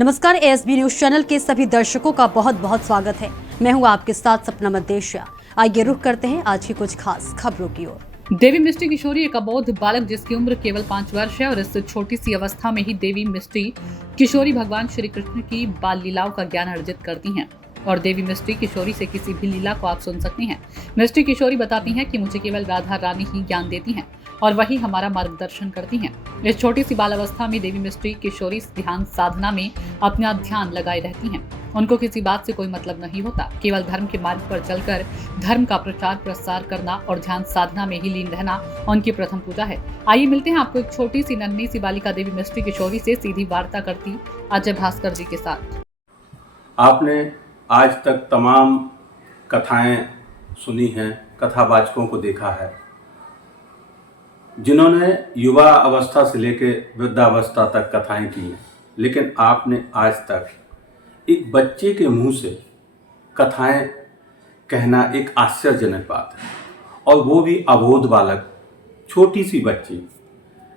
नमस्कार, ASB news channel के सभी दर्शकों का बहुत बहुत स्वागत है। मैं हूं आपके साथ सपना मदेशिया। आइए रुख करते हैं आज की कुछ खास खबरों की ओर। देवी मिष्टी किशोरी एक अबोध बालक जिसकी उम्र केवल 5 वर्ष है और इस छोटी सी अवस्था में ही देवी मिष्टी किशोरी भगवान श्री कृष्ण की बाल लीलाओं का ज्ञान अर्जित करती हैं। और देवी मिष्टी किशोरी से किसी भी लीला को आप सुन सकते हैं। मिष्टी किशोरी बताती हैं कि मुझे केवल राधा रानी ही ज्ञान देती हैं और वही हमारा मार्गदर्शन करती हैं। इस छोटी सी बाल अवस्था में देवी मिष्टी किशोरी ध्यान साधना में अपना ध्यान लगाए रहती हैं। उनको किसी बात से कोई मतलब नहीं होता, केवल धर्म के मार्ग पर चलकर धर्म का प्रचार प्रसार करना और ध्यान साधना में ही लीन रहना उनकी प्रथम पूजा है। आइए मिलते हैं आपको एक छोटी सी नन्ही सी बालिका देवी मिष्टी किशोरी से सीधी वार्ता करती अजय भास्कर जी के साथ। आपने आज तक तमाम कथाएं सुनी हैं, कथावाचकों को देखा है जिन्होंने युवा अवस्था से लेकर वृद्धावस्था तक कथाएं की हैं, लेकिन आपने आज तक एक बच्चे के मुंह से कथाएं कहना एक आश्चर्यजनक बात है, और वो भी अबोध बालक, छोटी सी बच्ची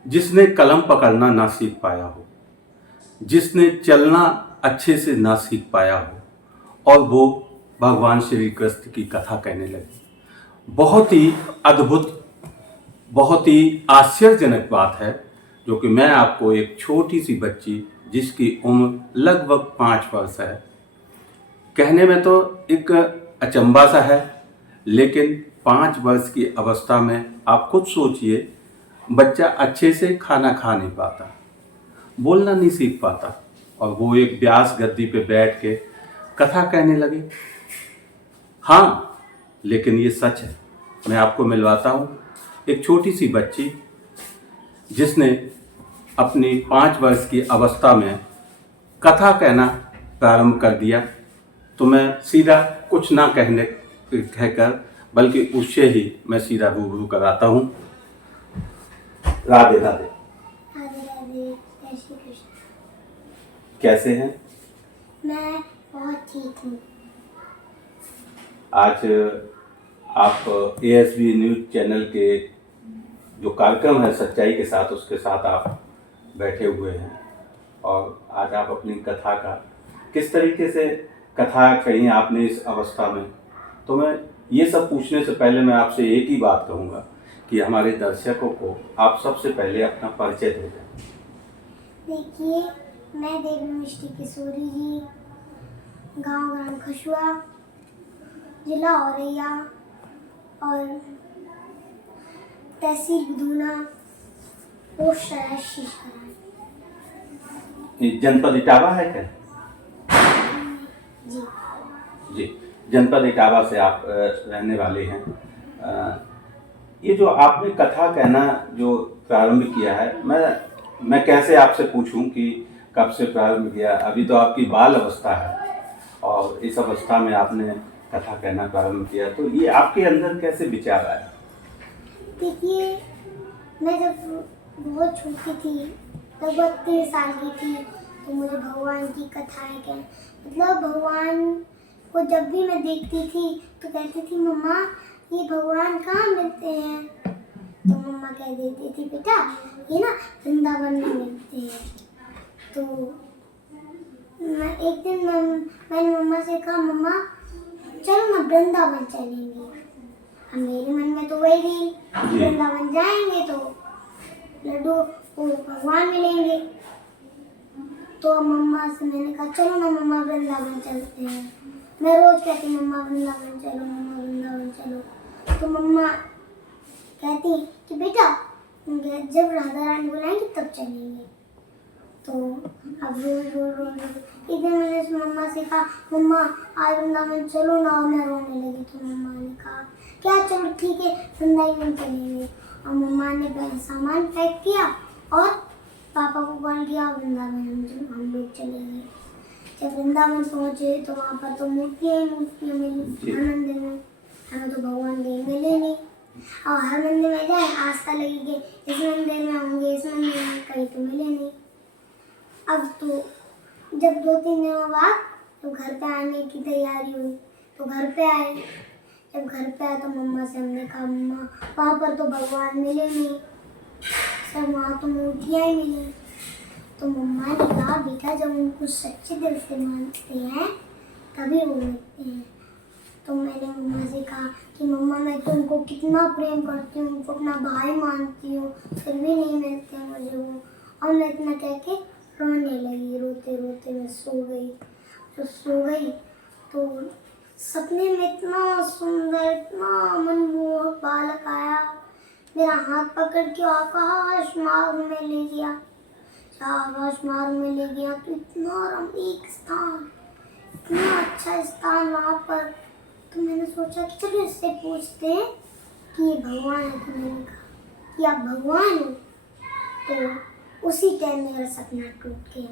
जिसने कलम पकड़ना ना सीख पाया हो, जिसने चलना अच्छे से ना सीख पाया हो, और वो भगवान श्री कृष्ण की कथा कहने लगी। बहुत ही अद्भुत, बहुत ही आश्चर्यजनक बात है, जो कि मैं आपको एक छोटी सी बच्ची जिसकी उम्र लगभग 5 वर्ष है, कहने में तो एक अचंभा सा है, लेकिन 5 वर्ष की अवस्था में आप खुद सोचिए, बच्चा अच्छे से खाना खा नहीं पाता, बोलना नहीं सीख पाता, और वो एक व्यास गद्दी पे बैठ के कथा कहने लगे। हाँ, लेकिन ये सच है। मैं आपको मिलवाता हूँ एक छोटी सी बच्ची जिसने अपनी 5 वर्ष की अवस्था में कथा कहना प्रारंभ कर दिया। तो मैं सीधा कुछ ना कहकर बल्कि उससे ही मैं सीधा रूबरू कराता हूँ। राधे राधे। राधे राधे, जय श्री कृष्ण। कैसे हैं? मैं बहुत ठीक हूँ। आज आप एएसबी न्यूज चैनल के जो कार्यक्रम है सच्चाई के साथ, उसके साथ आप बैठे हुए हैं, और आज आप अपनी कथा का किस तरीके से कथा कही आपने इस अवस्था में। तो मैं ये सब पूछने से पहले मैं आपसे एक ही बात कहूँगा कि हमारे दर्शकों को आप सबसे पहले अपना परिचय दे दें। देखिए, मैं देवी मिष्टी किशोरी जी, गांव ग्राम खशुआ, जिला औरैया और तहसील बुधूना, पोस्ट शीशखरान। जनपद इटावा है क्या? जी जी, जनपद इटावा से आप रहने वाले हैं। ये जो आपने कथा कहना जो प्रारंभ किया है, मैं कैसे आपसे पूछूं कि कब से प्रारंभ किया? अभी तो आपकी बाल अवस्था है और इस अवस्था में आपने कथा कहना प्रारंभ किया, तो ये आपके अंदर कैसे विचार आया? देखिए, मैं जब बहुत छोटी थी, लगभग 3 साल की थी, तो मुझे भगवान की कथाएं मतलब भगवान को जब भी मैं देखती थी तो कहती थी, मम्मा ये भगवान कहाँ मिलते हैं? तो मम्मा कह देती थी, बेटा ये ना वृंदावन में मिलते हैं। तो एक दिन मैंने मम्मा से कहा, मम्मा चलो ना वृंदावन चलेंगे। अब मेरे मन में तो वही थी, वृंदावन जाएंगे तो लड्डू को भगवान मिलेंगे। तो मम्मा से मैंने कहा, चलो ना मम्मा वृंदावन चलते हैं। मैं रोज कहती, मम्मा वृंदावन चलो, मम्मा वृंदावन चलो। तो मम्मा कहती कि बेटा जब राधा रानी बुलाएंगे तब चलेंगे। तो अब रोज एक दिन मैंने मम्मा से कहा, मम्मा आज वृंदावन चलो ना, और मैं रोने लगी। तो मम्मा ने कहा, क्या चलो ठीक है वृंदावन चलेंगे। और मम्मा ने सामान पैक किया और पापा को कॉल किया, वृंदावन हम लोग चले गए। जब वृंदावन पहुँचे तो वहाँ पर तो मूर्तियाँ मिली हर मंदिर में। हमें तो भगवान कहीं मिले नहीं, और हर मंदिर में जाए आस्था लगी कि इस मंदिर में होंगे, इस मंदिर में, कहीं तो मिले नहीं। अब तो जब 2-3 दिनों बाद तो घर पे आने की तैयारी हुई, तो घर पे आए। जब घर पे आए तो मम्मा से हमने कहा, मम्मा वहाँ पर तो भगवान मिले नहीं, सब वहाँ तो मूर्तियाँ ही मिली। तो मम्मा ने कहा बेटा जब हम कुछ सच्चे दिल से मानते हैं तभी वो मिलते हैं। तो मैंने मम्मा से कहा कि मम्मा मैं तुमको कितना प्रेम करती हूँ, उनको अपना भाई मानती हूँ, फिर भी नहीं मिलते मुझे वो। और मैं इतना कह के रोने लगी, रोते रोते मैं सो गई। तो सो गई तो सपने में इतना सुंदर, इतना मनमोहक बालक आया, मेरा हाथ पकड़ के आकाश मार्ग में ले गया। आकाश मार्ग में ले गया तो इतना रमणीक स्थान, इतना अच्छा स्थान वहाँ पर। तो मैंने सोचा कि चलो इससे पूछते हैं कि ये भगवान है। तो मैंने कहा कि आप भगवान हो। तो उसी टाइम मेरा सपना टूट गया।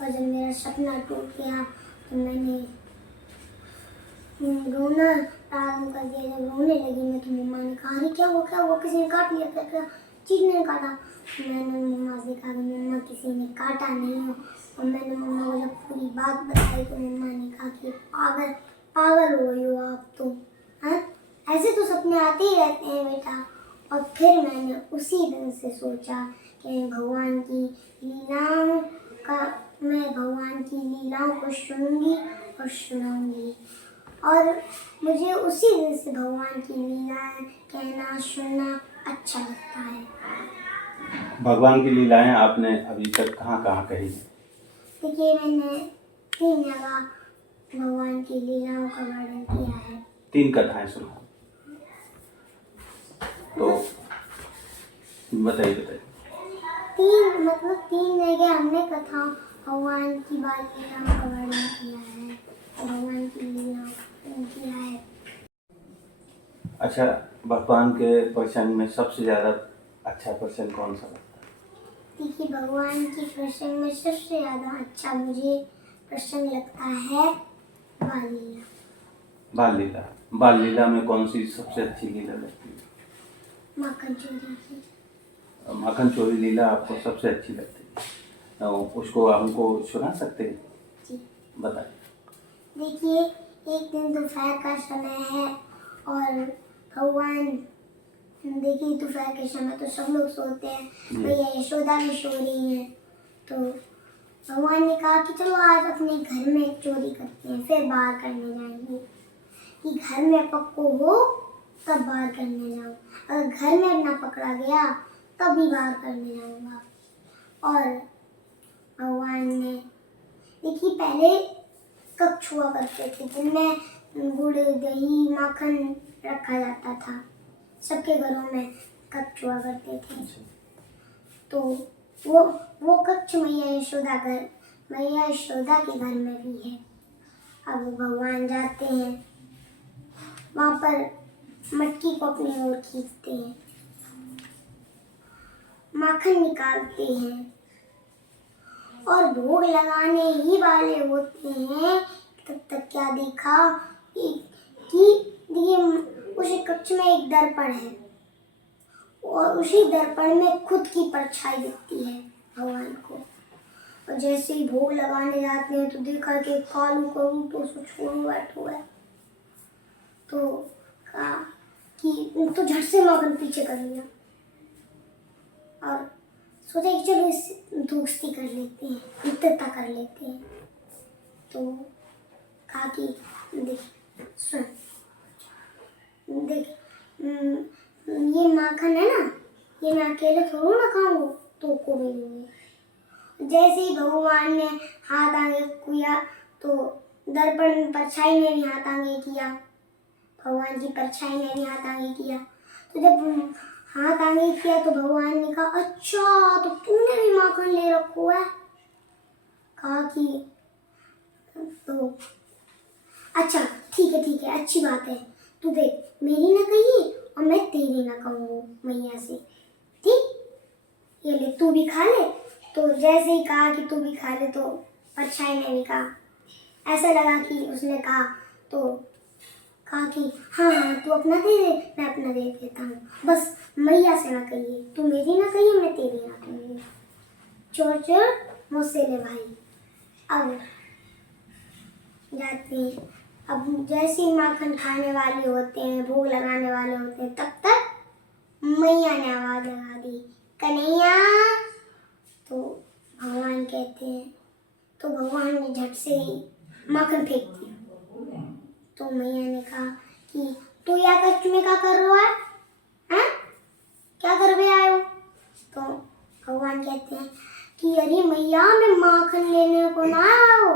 और जब मेरा सपना टूट गया तो मैंने रोना प्रारंभ कर दिया। जब रोने लगी मैं तो मम्मा ने कहा अरे क्या हुआ, किसी ने काट लिया क्या, चीज ने काटा। मैंने मम्मा से कहा मम्मा किसी ने काटा नहीं हो। और मैंने मम्मा को जब पूरी बात बताई तो मम्मा ने कहा कि पागल हो गई हो आप तो, हाँ ऐसे तो सपने आते ही रहते हैं बेटा। और फिर मैंने उसी दिन से सोचा कि मैं भगवान की लीलाओं को सुनूंगी और सुनाऊंगी। और मुझे उसी दिन से भगवान की लीलाएं कहना सुनना अच्छा लगता है। भगवान की लीलाएं आपने अभी तक कहाँ कहाँ कही हैं? देखिए मैंने 3 जगह भगवान की लीलाओं का वर्णन किया है। 3 कथाएं सुना, तो बताइए। 3 जगह हमने कथा भगवान की बाल लीलाओं का वर्णन किया है, भगवान की लीलाओं का वर्णन किया है। अच्छा, भगवान के प्रसंग में सबसे ज़्यादा अच्छा प्रसंग कौन सा लगता है? देखिए भगवान की प्रसंग में सबसे ज़्यादा अच्छा मुझे प्रसंग लगता है बाल लीला। बाल लीला में कौन सी सबसे अच्छी लीला लगती है? माखन चोरी की। माखन चोरी लीला आपको सबसे अच्छी लगती है, तो उसको हमको सुना सकते हैं? जी बताइए। देखिए एक दिन दोपहर का समय है और भगवान, देखिए दोपहर के समय तो सब लोग सोते हैं, भैया यशोदा भी सो रही हैं। तो भगवान ने कहा कि चलो आज अपने घर में चोरी करते हैं, फिर बाहर करने जाएंगे। कि घर में पक्को हो तब बाहर करने जाओ, अगर घर में ना पकड़ा गया तभी बाहर करने जाऊंगा। और भगवान ने देखिए पहले कक्ष हुआ करते थे जिनमें गुड़ दही माखन रखा जाता था, सबके घरों में कक्ष हुआ करते थे। तो वो कक्ष मैया यशोदा के घर में भी है। अब भगवान जाते हैं वहाँ पर, मटकी को अपनी ओर खींचते हैं, माखन निकालते हैं और भोग लगाने ही वाले होते हैं। तब तक क्या देखा कि ये उसी कक्ष में एक दर्पण है और उसी दर्पण में खुद की परछाई दिखती है भगवान को। और जैसे ही भोग लगाने जाते हैं तो देखा कि कालू का रूप तो उसको छोड़ो बैठो है। तो कहा कि तो झट से माखन पीछे कर लिया और सोचा कि चलो इससे दोस्ती कर लेते हैं, मित्रता कर लेते हैं। तो कहा कि देख सुन, देख ये माखन है ना, ये मैं अकेले थोड़ा ना खाऊंगा, तो को भी दूंगी। जैसे ही भगवान ने हाथ आगे किया तो दर्पण में परछाई ने भी हाथ आगे किया, भगवान की परछाई ने भी हाथ आगे किया। तो जब हाथ आगे किया तो भगवान ने कहा अच्छा तो तूने भी माखन ले रखो है। कहा कि तो अच्छा ठीक है अच्छी बात है, तू देख मेरी ना कही और मैं तेरी ना कहूँ मैया से, ठीक ये ले तू भी खा ले। तो जैसे ही कहा कि तू भी खा ले तो परछाई ने भी कहा, ऐसा लगा कि उसने कहा तो कहा कि हाँ तू अपना दे दे, मैं अपना दे देता हूँ, बस मैया से ना कहिए, तू मेरी ना कहिए मैं तेरी ना कहूँगी। चोर चोर मुझसे ले भाई। अब जाते हैं, अब जैसे ही माखन खाने वाले होते हैं, भोग लगाने वाले होते हैं, तब तक मैया ने आवाज़ लगा दी कन्हैया। तो ने झट से ही माखन फेंक दिया। तो मैया ने कहा कि तू या कच्छ में क्या कर रहा है? हैं? क्या कर रहे आए हो? तो भगवान कहते हैं कि अरे मैया मैं माखन लेने को ना आया हो।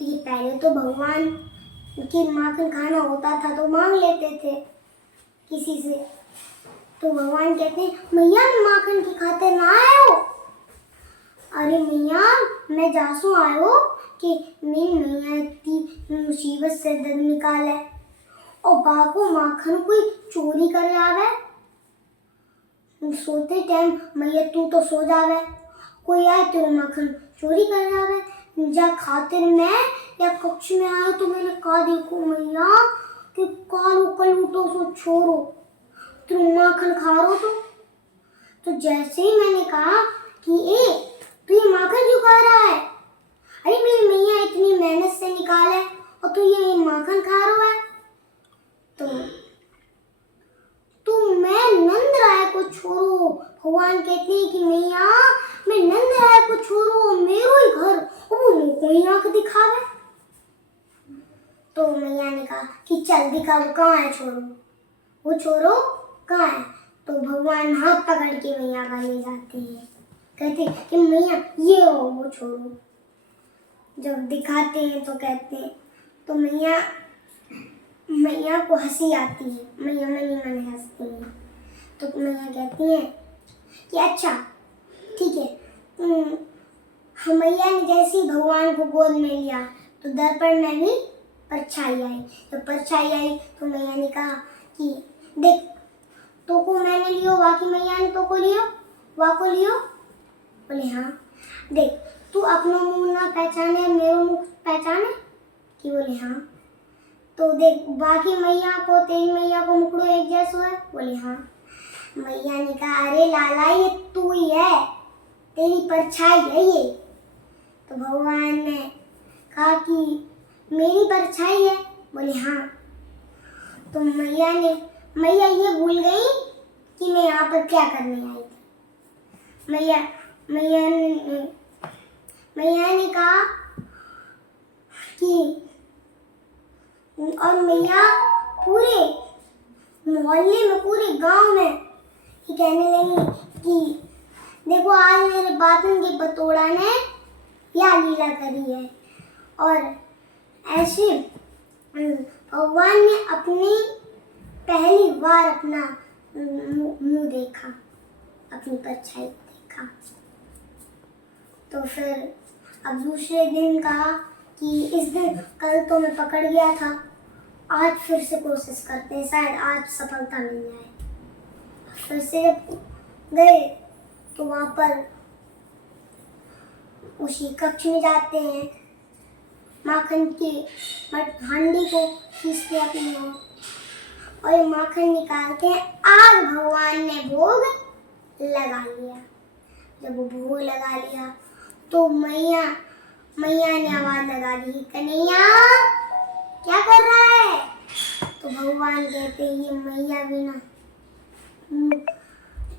लेकिन पहले तो भगवान की माखन खाना होता था तो मांग लेते थे किसी से। तो भगवान कहते हैं मैया मैं माखन की खातिर ना आया हो। अरे मैया मैं जासू आयो कि मेरी मैया इतनी मुसीबत से दर्द निकाले और बाको माखन कोई चोरी कर आवे। सोते टाइम मैया तू तो सो जावे, कोई आए तो माखन चोरी कर आवे। जा खातिर मैं या कक्ष में आयो तो मैंने कहा देखो मैया कि कालो कलूटो सो छोड़ो तुम माखन खा रो। तो जैसे ही मैंने कहा कि तू ये माखन क्यों खा रहा है? अरे मेरी मैया इतनी मेहनत से निकाले और तू ये माखन खा रहा है। तो मैं नंद राय को छोड़ो। भगवान कहते हैं कि मैया मैं नंद राय को छोड़ो, मेरो ही घर वो कोई आंख दिखावे। तो मैया ने कहा कि चल दिखा वो कहाँ है छोरो, वो छोरो कहाँ है? तो भगवान हाथ पकड़ के मैया का ले जाते हैं, कहते हैं कि मैया ये हो वो छोरो। जब दिखाते हैं तो कहते हैं तो मैया को हंसी आती है, मैया मनी मन हंसती है। तो मैया कहती है कि अच्छा ठीक है। हम मैया ने जैसे ही भगवान को गोद में लिया तो दर्पण में भी परछाई आई। तो परछाई आई तो मैया ने कहा कि देख तो को मैंने लियो, बाकी मैया ने तो को लियो, वा को लियो। बोले हाँ। देख तू अपना मुंह ना पहचाने मेरो मुंह पहचाने कि? बोले हाँ। तो देख बाकी मैया को तेरी मैया को मुखड़ो एक जैसो है? बोले हाँ। मैया ने कहा अरे लाला ये तू ही है, तेरी परछाई है ये। तो भगवान ने कहा कि मेरी परछाई है? बोले हाँ। तो मैया ये भूल गई कि मैं यहाँ पर क्या करने आई थी। मैया ने कहा कि और मैया पूरे मोहल्ले में पूरे गांव में ये कहने लगी कि देखो आज मेरे बातन के बतोड़ा ने या लीला करी है। और ऐसे भगवान ने अपनी पहली बार अपना मुंह देखा, अपनी परछाई देखा। तो फिर अब दूसरे दिन कहा कि इस दिन कल तो मैं पकड़ गया था, आज फिर से कोशिश करते हैं, शायद आज सफलता मिल जाए। फिर से जब गए तो वहाँ पर उसी कक्ष में जाते हैं, माखन की हांडी को खींचते अपनी ओर और ये माखन निकालते हैं। आज भगवान ने भोग लगा लिया। जब वो भोग लगा लिया तो मैया ने आवाज लगा दी कन्हैया क्या कर रहा है? तो भगवान कहते हैं ये मैया भी ना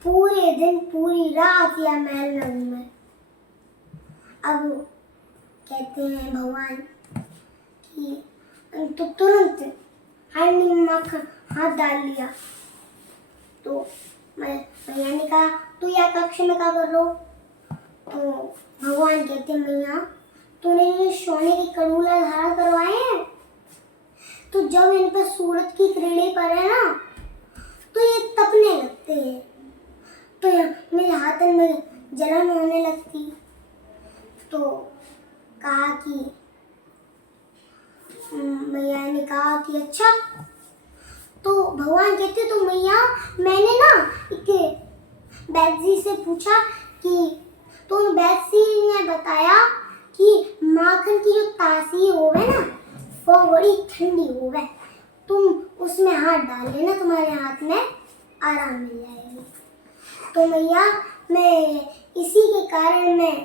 पूरे दिन पूरी रात या महल में घूमे। अब कहते हैं भगवान कि तो तुरंत हांडी में माखन हाथ डाल लिया। तो मैया ने कहा तू या कक्ष में क्या कर रहे हो? तो भगवान कहते मैया तूने ये सोने के कड़ूला धारण करवाए हैं, तो जब इन पर सूरज की किरणें पड़े ना तो ये तपने लगते हैं, तो मेरे हाथ में जलन होने लगती। तो कहा कि मैया ने कहा कि अच्छा। तो भगवान कहते तो मैया मैंने ना एक वैद्य जी से पूछा कि तो वैद्य जी ने बताया कि माखन की जो तासी होवे ना वो बड़ी ठंडी होवे, तुम उसमें हाथ डाल लेना, तुम्हारे हाथ में आराम मिल जाएगा। तो मैया मैं इसी के कारण मैं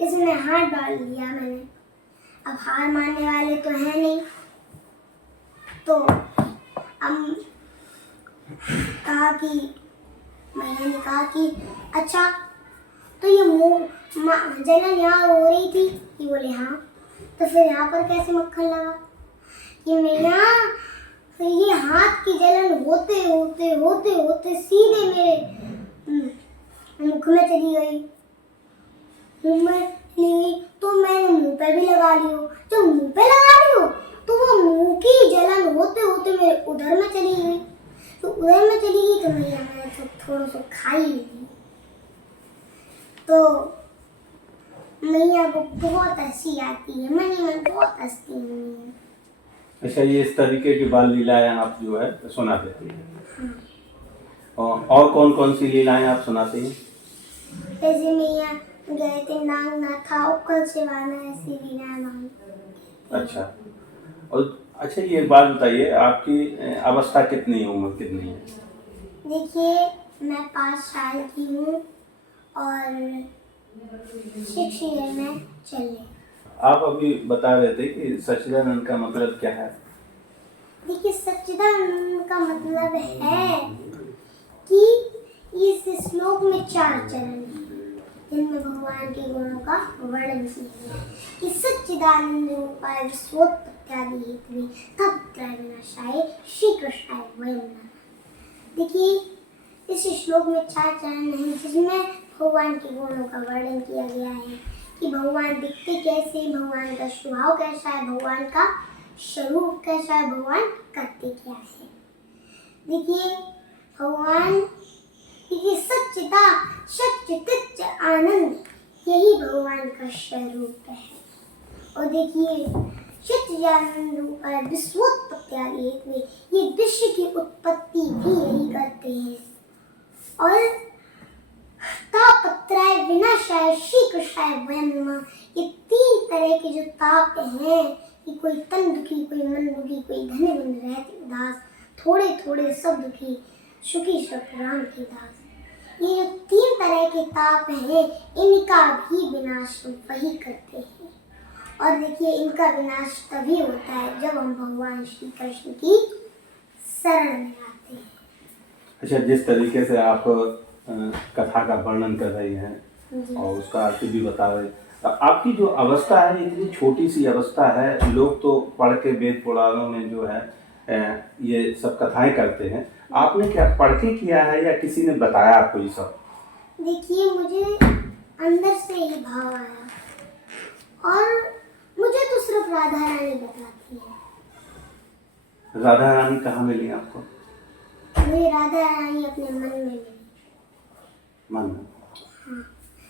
इसमें हाथ डाल दिया मैंने, अब हार मानने वाले तो है नहीं। तो अब कहा कि मैया ने कहा कि अच्छा तो ये जलन यहाँ हो रही थी? ये बोले हाँ। तो फिर यहाँ पर कैसे मक्खन लगा? कि मेरे यहाँ ये हाथ की जलन होते होते होते होते सीधे मेरे मुख में चली गई। मुंह में चली गई तो मैंने मुंह पे भी लगा ली हो। जब मुंह पे लगा ली हो तो वो मुंह की जलन होते होते मेरे उधर में चली गई। तो उधर में चली गई तो मैंने तो थोड़ा सा खाई ली। तो मैया को बहुत हंसी आती है, मन ही मन बहुत हंसती हूँ। अच्छा, ये इस तरीके की बाल लीलाएं आप जो है सुना देती हैं। और कौन कौन सी लीलाएं आप सुनाती हैं? जैसे मैया गए थे नाग नाथा उकल से वाना ऐसी लीलाएं मांग। अच्छा, और अच्छा ये एक बात बताइए, आपकी अवस्था कितनी है, उम्र कितनी है? देखिए मैं 5 साल की हूँ और 6 ईयर में चल रही। आप अभी बता रहे थे कि सच्चिदानंद का मतलब क्या है? देखिए सच्चिदानंद का मतलब है कि इस श्लोक में 4 चरण हैं जिनमें भगवान के गुणों का वर्णन किया है कि सच्चिदानंद रूपाय विश्वोत्पत्त्यादि हेतवे तपत्रय विनाशाय श्री कृष्णाय वयं नमः। देखिए इस श्लोक में 4 चरण हैं जिसमें भगवान के गुणों का वर्णन किया गया है कि भगवान दिखते कैसे, भगवान का स्वभाव कैसा है, भगवान का स्वरूप कैसा है, भगवान करते क्या है। देखिए भगवान सच्चिदा सच्चित आनंद यही भगवान का स्वरूप है। और देखिए सच्चिदानंद रूप है विश्वोत्पत्त्यादि हेतवे, ये विश्व की उत्पत्ति भी यही करते हैं। और तापत्रय विनाशाय श्री कृष्णाय वयं नमः, ये 3 तरह के जो ताप हैं कि कोई तन दुखी, कोई मन दुखी, कोई धन बन रहते उदास, थोड़े थोड़े सब दुखी सुखी सब राम के दास। ये जो 3 तरह के ताप हैं इनका भी विनाश वही करते हैं। और देखिए इनका विनाश तभी होता है जब हम भगवान श्री कृष्ण की शरण में आते हैं। अच्छा, जिस तरीके से आप कथा का वर्णन कर रही हैं और उसका अर्थ भी बता रहे हैं, आपकी जो अवस्था है इतनी छोटी सी अवस्था है, लोग तो पढ़ के वेद पुराणों में जो है ये सब कथाएं करते हैं, आपने क्या पढ़ के किया है या किसी ने बताया आपको ये सब? देखिए मुझे अंदर से ही भाव आया और मुझे तो सिर्फ राधा रानी बताती है। राधा रानी कहाँ मिली आपको? मुझे राधा रानी अपने मन में मिली। मन में? हाँ,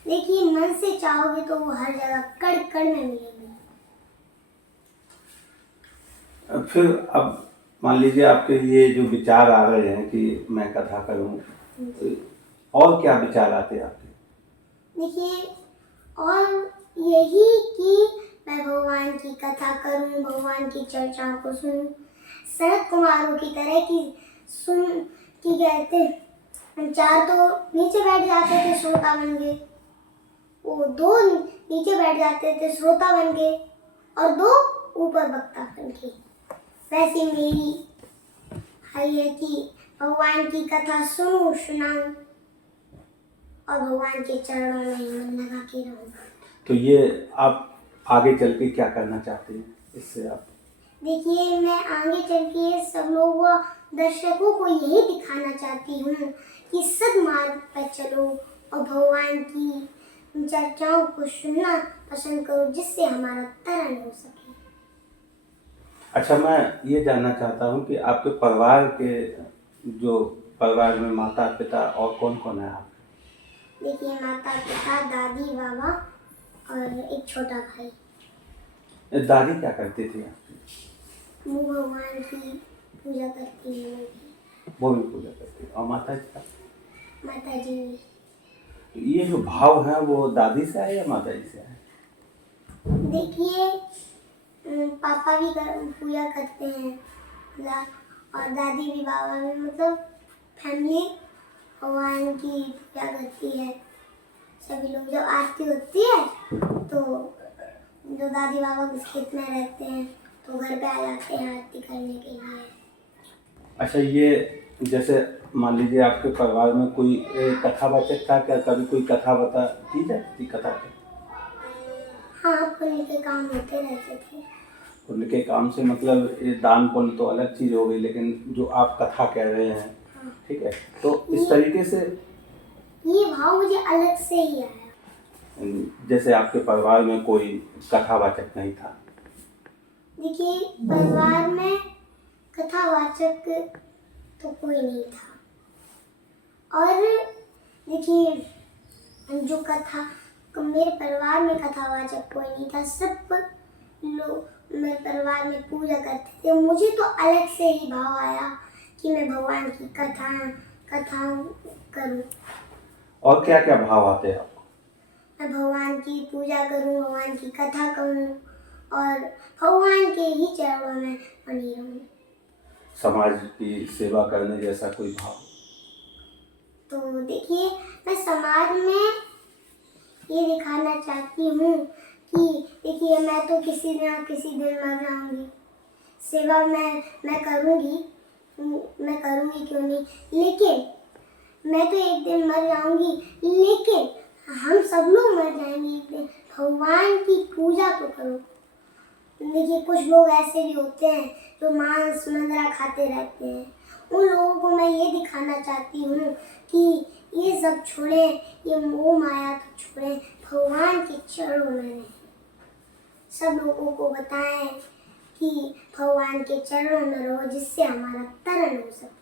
देखिए मन से चाहोगे तो वो हर जगह कण कण में मिलेगी। फिर अब मान लीजिए आपके ये जो विचार आ रहे हैं कि मैं कथा करूं, और क्या विचार आते हैं आपके? देखिए और यही कि मैं भगवान की कथा करूं, भगवान की चर्चाओं को सुनूं, शरद कुमारों की तरह की सुन की कहते 4 तो नीचे बैठ जाते थे श्रोता बन गए, वो 2 नीचे बैठ जाते थे श्रोता बन गए और 2 ऊपर वक्ता बन गए। वैसे मेरी है कि भगवान की कथा सुनूं सुनाऊं और भगवान के चरणों में ही मन लगा के रहूं। तो ये आप आगे चल के क्या करना चाहते हैं इससे आप? देखिए मैं आगे चल के सब लोगों दर्शकों को यही दिखाना चाहती हूँ कि सद्मार्ग पर चलो और भगवान की चर्चाओं को सुनना पसंद करो जिससे हमारा तरण हो सके। अच्छा, मैं ये जानना चाहता हूँ कि आपके परिवार के जो परिवार में माता पिता और कौन कौन है आपके? देखिए माता पिता दादी बाबा और एक छोटा भाई। दादी क्या करती थी आपकी? वो भगवान की पूजा करती है। वो भी पूजा करती है। और माता जी का? माता जी। ये जो भाव है वो दादी से आए या माता जी से आए? देखिए पापा भी पूजा करते हैं और दादी भी बाबा भी, मतलब फैमिली भगवान की पूजा करती है। सभी लोग जब आरती होती है तो जो दादी बाबा किस खेत में रहते हैं तो घर पे आ जाते हैं आरती करने के लिए। अच्छा, ये जैसे मान लीजिए आपके परिवार में कोई कथावाचक था क्या? कभी कोई कथा बता की जाती कथा के? हाँ, पुण्य के काम होते रहते थे। पुण्य के काम से मतलब ये दान पुण्य तो अलग चीज़ हो गई, लेकिन जो आप कथा कह रहे हैं, हाँ। ठीक है, तो इस तरीके से ये भाव मुझे अलग से ही आया। जैसे आपके परिवार में कोई कथावाचक नहीं था। देखिए, परिवार में कथावाचक तो कोई नहीं था। और देखिए, जो कथा मेरे परिवार में कथावाचक कोई नहीं था। सब लोग मेरे परिवार में पूजा करते थे। मुझे तो अलग से ही भाव आया कि मैं भगवान की कथा करूं। और क्या क्या भाव आते हैं आपको? मैं भगवान की पूजा करूं, भगवान की कथा कहूं और भगवान के ही चरणों में बनी रहूं। समाज की सेवा करने जैसा कोई भाव? तो देखिए, मैं समाज में ये दिखाना चाहती हूँ कि देखिए, मैं तो किसी ना किसी दिन मर जाऊंगी। सेवा मैं करूँगी क्यों नहीं, लेकिन मैं तो एक दिन मर जाऊंगी, लेकिन हम सब लोग मर जाएंगे एक दिन। भगवान की पूजा तो करो। देखिए, कुछ लोग ऐसे भी होते हैं जो मांस मंगरा खाते रहते हैं। उन लोगों को मैं ये दिखाना चाहती हूँ कि ये सब छोड़ें, ये मोह माया तो छोड़ें, भगवान के चरणों में रहें। सब लोगों को बताएं कि भगवान के चरणों में रहो, जिससे हमारा तरण हो सके।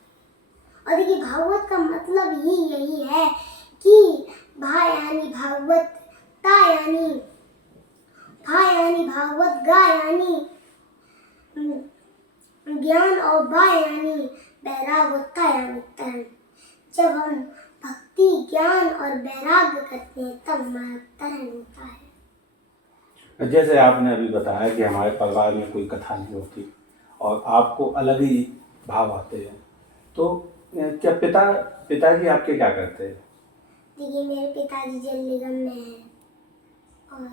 और देखिए, भागवत का मतलब ही यही है कि भा यानी भागवत, ता यानी भा यानी भागवत, गा यानी ज्ञान और बा यानी वैराग और ता यानी तरण। जब हम भक्ति, ज्ञान और वैराग्य करते हैं तब हमारा तरण होता है। जैसे आपने अभी बताया कि हमारे परिवार में कोई कथा नहीं होती और आपको अलग ही भाव आते हैं, तो क्या पिताजी आपके क्या करते हैं? देखिए, मेरे पिताजी जल निगम में हैं और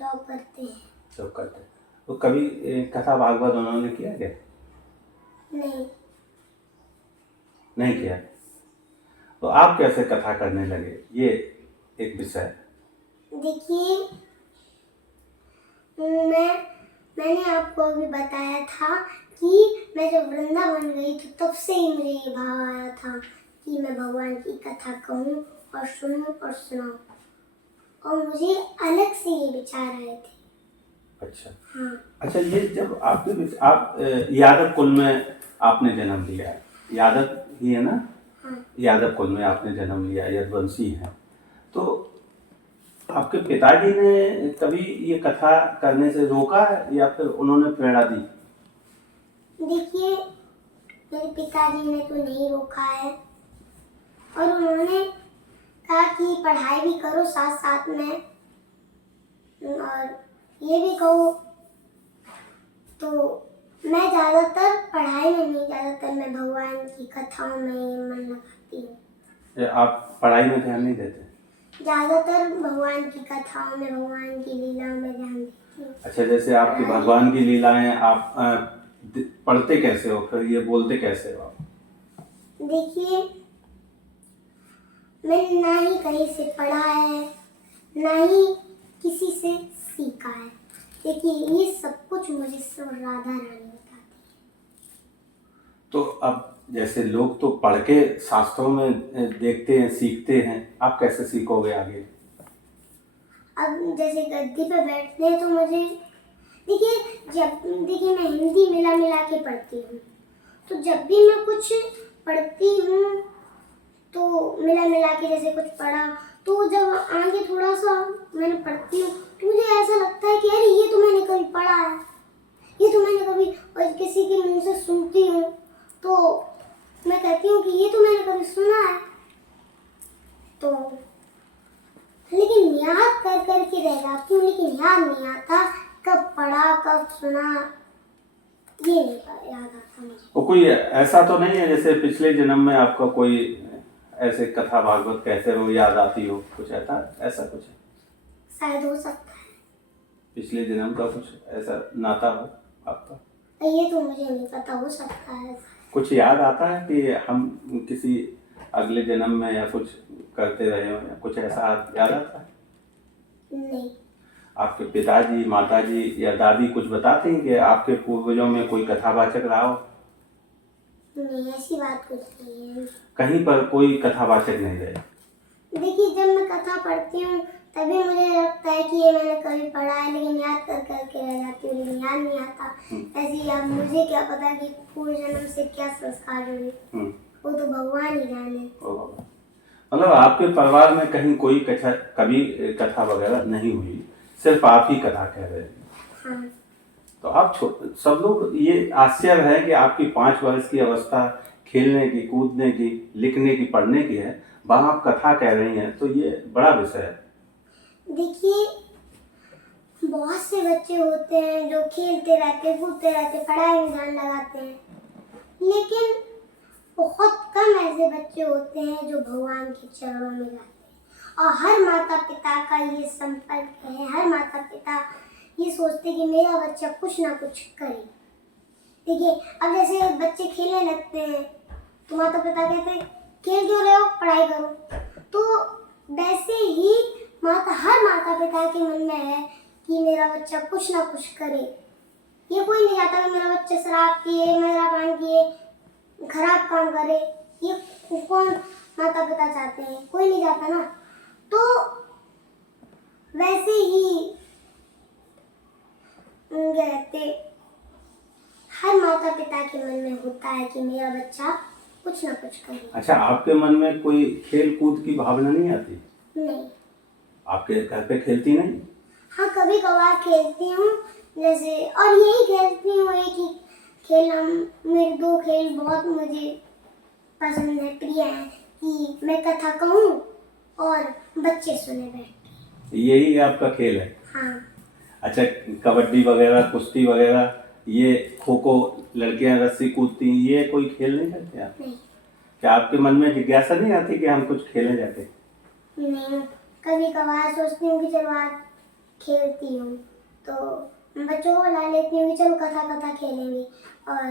जॉब करते हैं। जॉब करते हैं। तो कभी कथा भागवत उन्होंने किया क्या? नहीं किया। तो आप कैसे कथा करने लगे, ये एक विषय है। देखिए, मैंने आपको अभी बताया था कि मैं जब वृंदावन गई तो तब से ही मुझे ये भाव आया था कि मैं भगवान की कथा कहूँ और सुनूं और सुनाऊं। और मुझे अलग से ये विचार आए थे। अच्छा। हाँ। अच्छा, ये जब आप यादव कुल में आपने जन्म लिया है, यादव ही है ना? हाँ। यादव कुल में आपने जन्म लिया, यदुवंशी है, तो आपके पिताजी ने कभी ये कथा करने से रोका है या फिर उन्होंने प्रेरणा दी? देखिए, मेरे पिताजी ने तो नहीं रोका है और उन्होंने कहा कि पढ़ाई भी करो साथ साथ में और ये भी कहो। तो मैं ज़्यादातर पढ़ाई में नहीं, ज़्यादातर मैं भगवान की कथाओं में मन लगाती हूँ। आप पढ़ाई में ध्यान नहीं देते? ज़्यादातर भगवान की कथाओं में, भगवान की लीलाओं में ध्यान देती हूँ। अच्छा, जैसे आपकी भगवान की लीलाएं आप पढ़ते कैसे हो, फिर ये बोलते कैसे हो आप? देखिए, मैंने ना ही कहीं से पढ़ा है, ना ही किसी से सीखा है। देखिए, ये सब कुछ मुझे सिर्फ राधा रानी बताती है। तो अब जैसे लोग तो पढ़ के शास्त्रों में देखते हैं, सीखते हैं, आप कैसे सीखोगे आगे? अब जैसे गद्दी पे बैठते हैं तो मुझे देखिए मैं हिंदी मिला के पढ़ती हूँ। तो जब भी मैं कुछ पढ़ती हूँ तो मिला के जैसे कुछ पढ़ा, तो जब आगे थोड़ा सा मैंने पढ़ती हूँ तो मुझे ऐसा लगता है कि अरे ये तो मैंने कभी पढ़ा है, ये तो मैंने कभी, और किसी के मुंह से सुनती हूँ तो मैं कहती हूँ कि ये तो मैंने कभी सुना है। तो लेकिन याद कर के रह जाती हूँ, लेकिन याद नहीं आता कब पढ़ा कब सुना, ये नहीं याद आता मुझे। वो कोई ऐसा तो नहीं है जैसे पिछले जन्म में आपका कोई ऐसे कथा भागवत कहते हो याद आती हो, कुछ ऐसा कुछ है? शायद हो सकता है पिछले जन्म का कुछ ऐसा नाता हो आपका? ये तो मुझे नहीं पता, हो सकता है। कुछ याद आता है कि हम किसी अगले जन्म में या कुछ करते रहे हो, या कुछ ऐसा याद आता है? नहीं। आपके पिताजी, माताजी या दादी कुछ बताते हैं कि आपके पूर्वजों में कोई कथावाचक रहा हो? नहीं, ऐसी बात कुछ नहीं है। कहीं पर कोई कथावाचक नहीं रहे? देखिए, जब मैं कथा पढ़ती हूँ तभी मुझे लगता है कि ये मैंने कभी पढ़ा है, लेकिन याद कर करके रह जाती हूँ, लेकिन याद नहीं आता। ऐसे ही अब मुझे क्या पता कि पूर्व जन्म से क्या संस्कार जुड़े, वो तो भगवान ही जाने। मतलब आपके परिवार में कहीं कोई कभी कथा वगैरह नहीं हुई, सिर्फ आप ही कथा कह रहे हैं? हाँ। तो आप सब लोग ये आश्चर्य है कि आपकी 5 वर्ष की अवस्था खेलने की, कूदने की, लिखने की, पढ़ने की है, वहाँ आप कथा कह रही हैं, तो ये बड़ा विषय है। देखिए, बहुत से बच्चे होते हैं जो खेलते रहते, कूदते रहते, पढ़ाई में ध्यान लगाते हैं, लेकिन बहुत कम ऐसे बच्चे होते हैं जो भगवान के चरणों में जाते हैं। और हर माता पिता का ये संकल्प है, हर माता पिता ये सोचते कि मेरा बच्चा कुछ ना कुछ करे। देखिए, अब जैसे बच्चे खेलने लगते हैं तो माता पिता कहते हैं खेल क्यों रहे हो, पढ़ाई करो। तो वैसे ही हर माता पिता के मन में है कि मेरा बच्चा कुछ ना कुछ करे। ये कोई नहीं चाहता कि मेरा बच्चा शराब पिए, मदिरापान किए, खराब काम करे। ये कौन माता पिता चाहते हैं? कोई नहीं चाहता ना। तो वैसे ही कहते हर माता पिता के मन में होता है कि मेरा बच्चा कुछ ना कुछ करे। अच्छा, आपके मन में कोई खेल कूद की भावना नहीं आती? नहीं। आपके घर पे खेलती नहीं? हाँ, कभी कभार खेलती हूँ, जैसे, और यही खेलती हूँ एक ही खेल। मेरे 2 खेल बहुत मुझे पसंद है, प्रिय है, कि मैं कथा कहूँ और बच्चे सुने बैठे। यही आपका खेल है? हाँ। अच्छा, कबड्डी वगैरह, कुश्ती वगैरह, ये खो-खो, लड़कियां रस्सी कूदती, ये कोई खेल नहीं करते आप? नहीं। क्या आपके मन में जिज्ञासा नहीं आती कि हम कुछ खेलने जाते? नहीं, कभी कभार सोचती हूँ कि चलो आज खेलती हूँ, तो बच्चों को बुला लेती हूँ कि चलो कथा खेलेंगे, और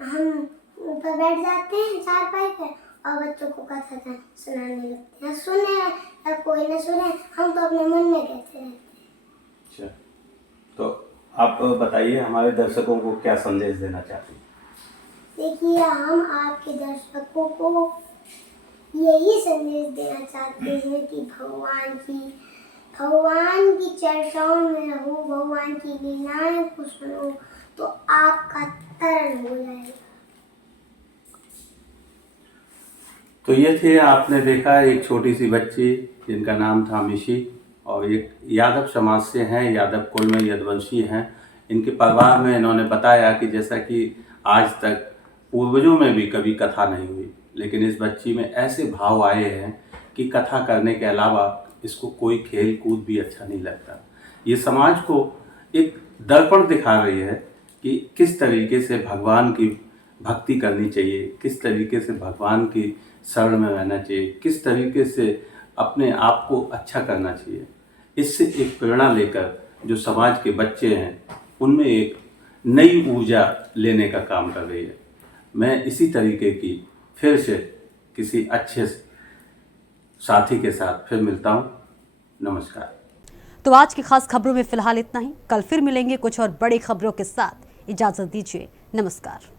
हम ऊपर बैठ जाते हैं चारपाई पे और बच्चों को कथा सुनाने लगते हैं। सुने या कोई ना सुने, हम तो अपने मन में कहते रहते हैं। अच्छा, तो आप बताइए हमारे दर्शकों को क्या संदेश देना चाहते हैं? देखिए, हम आपके दर्शकों को यही संदेश देना चाहते हैं कि भगवान की चर्चाओं में रहो, भगवान की लीलाएं को सुनो, तो आपका तरण हो जाएगा। तो ये थे, आपने देखा, एक छोटी सी बच्ची जिनका नाम था मिशी, और एक यादव समाज से हैं, यादव कुल में यदुवंशी हैं। इनके परिवार में इन्होंने बताया कि जैसा कि आज तक पूर्वजों में भी कभी कथा नहीं हुई, लेकिन इस बच्ची में ऐसे भाव आए हैं कि कथा करने के अलावा इसको कोई खेल कूद भी अच्छा नहीं लगता। ये समाज को एक दर्पण दिखा रही है कि किस तरीके से भगवान की भक्ति करनी चाहिए, किस तरीके से भगवान की शरण में रहना चाहिए, किस तरीके से अपने आप को अच्छा करना चाहिए। इससे एक प्रेरणा लेकर जो समाज के बच्चे हैं उनमें एक नई ऊर्जा लेने का काम कर रही है। मैं इसी तरीके की फिर से किसी अच्छे साथी के साथ फिर मिलता हूँ। नमस्कार। तो आज की खास खबरों में फिलहाल इतना ही। कल फिर मिलेंगे कुछ और बड़ी खबरों के साथ। इजाजत दीजिए, नमस्कार।